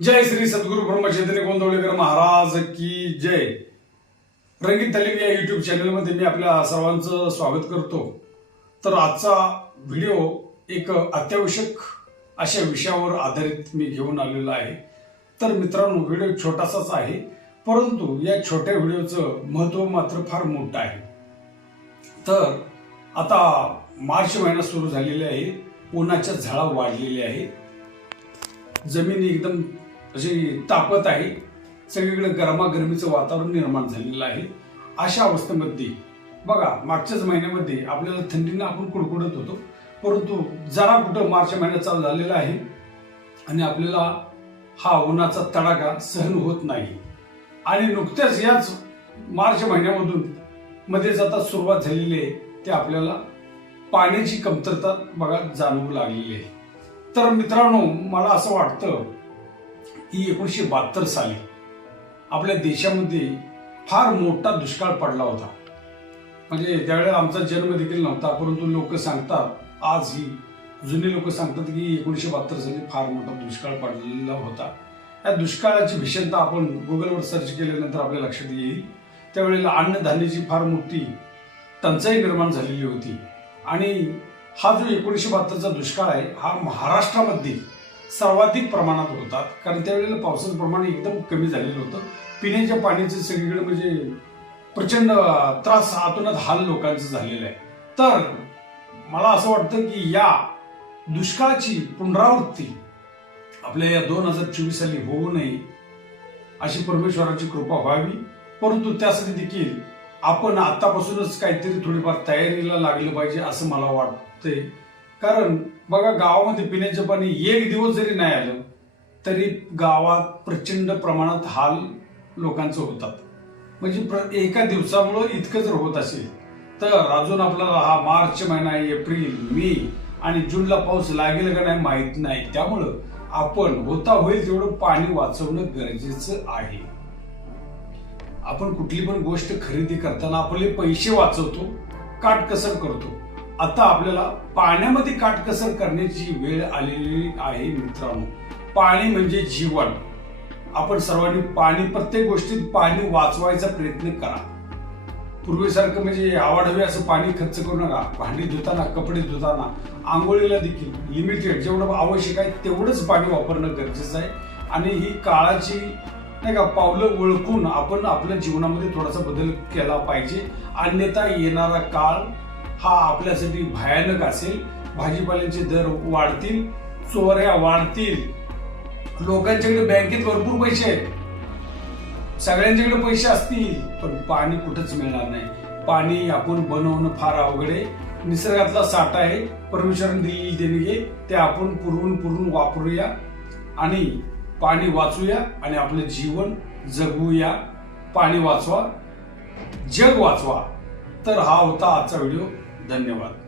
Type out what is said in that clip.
जय श्री सद्गुरु ब्रह्मचैतन्य गोंदवलेकर महाराज की जय. रंगीत तालीम या युट्यूब चॅनलमध्ये मी आपल्या सर्वांचं स्वागत करतो. तर आजचा व्हिडिओ एक अत्यावश्यक अशा विषयावर आधारित मी घेऊन आलेलो आहे. तर मित्रांनो व्हिडिओ छोटासाच आहे परंतु या छोट्या व्हिडिओचं महत्त्व मात्र फार मोठं आहे. तर आता मार्च महिना सुरू झालेला आहे उन्हाच्या झळा वाढलेल्या आहेत. जमीन एकदम अशी तापत आहे. सगळीकडे गरमागरमीचं वातावरण निर्माण झालेलं आहे. अशा अवस्थेमध्ये बघा मागच्याच महिन्यामध्ये आपल्याला थंडीनं आपण कुडकुडत होतो. परंतु जरा कुठं मार्च महिन्यात चालू झालेला आहे आणि आपल्याला हा उन्हाचा तडाखा सहन होत नाही. आणि नुकत्याच याच मार्च महिन्यामधून मध्येच आता सुरुवात झालेली आहे ते आपल्याला पाण्याची कमतरता बघा जाणवू लागलेली आहे. तर मित्रांनो मला असं वाटतं ही एकोणीसशे बहात्तर साली आपल्या देशामध्ये फार मोठा दुष्काळ पडला होता. म्हणजे त्यावेळेला आमचा जन्म देखील नव्हता परंतु लोक सांगतात आज ही जुने लोक सांगतात की एकोणीसशे बहात्तर साली फार मोठा दुष्काळ पडलेला होता. या दुष्काळाची भीषणता आपण गुगलवर सर्च केल्यानंतर आपल्या लक्षात येईल. त्यावेळेला अन्नधान्याची फार मोठी टंचाई निर्माण झालेली होती. आणि हा जो एकोणीसशे बहात्तरचा दुष्काळ आहे हा महाराष्ट्रामध्ये सर्वाधिक प्रमाणात होतात. कारण त्यावेळेला पावसाचं प्रमाण एकदम कमी झालेलं होतं. पिण्याच्या पाण्याचे सगळीकडे म्हणजे प्रचंड त्रास आतूनच हाल लोकांचं झालेलं आहे. तर मला असं वाटतं की या दुष्काळाची पुनरावृत्ती आपल्या या दोन हजार चोवीस साली होऊ नये अशी परमेश्वराची कृपा व्हावी. परंतु त्यासाठी देखील आपण आतापासूनच काहीतरी थोडीफार तयारीला लागलं पाहिजे असं मला वाटतंय. कारण बघा गावामध्ये पिण्याचं पाणी एक दिवस जरी नाही आलं तरी गावात प्रचंड प्रमाणात हाल लोकांचं होतात. म्हणजे प्र- एका दिवसामुळं इतकं जर होत असेल तर अजून आपल्याला हा मार्च महिना एप्रिल मे आणि जूनला पाऊस लागेल का नाही माहीत नाही. त्यामुळं आपण होता होईल तेवढं पाणी वाचवणं गरजेचं आहे. आपण कुठली पण गोष्ट खरेदी करताना आपले पैसे वाचवतो काटकसर करतो. आता आपल्याला पाण्यामध्ये काटकसर करण्याची वेळ आलेली आहे मित्रांनो. पाणी म्हणजे जीवन. आपण सर्वांनी पाणी प्रत्येक गोष्टीत पाणी वाचवायचा प्रयत्न करा. पूर्वीसारखं म्हणजे आवाढवी असं पाणी खर्च करू नका. भांडी धुताना कपडे धुताना आंघोळीला देखील लिमिटेड जेवढं आवश्यक आहे तेवढंच पाणी वापरणं गरजेचं आहे. आणि ही काळाची नाही का पावलं ओळखून आपण आपल्या जीवनामध्ये थोडासा बदल केला पाहिजे. अन्यथा येणारा काळ हा आपल्यासाठी भयानक असेल. भाजीपाल्याचे दर वाढतील चोऱ्या वाढतील. लोकांच्याकडे बँकेत भरपूर पैसे आहेत. सगळ्यांच्याकडे पैसे असतील पण पाणी कुठंच मिळणार नाही. पाणी आपण बनवणं फार अवघड आहे. निसर्गातला साठा आहे. परमेश्वराने दिलेली देणगी ते आपण पुरवून पुरवून वापरूया आणि पाणी वाचूया आणि आपलं जीवन जगूया. पाणी वाचवा जग वाचवा. तर हा होता आजचा व्हिडिओ. धन्यवाद.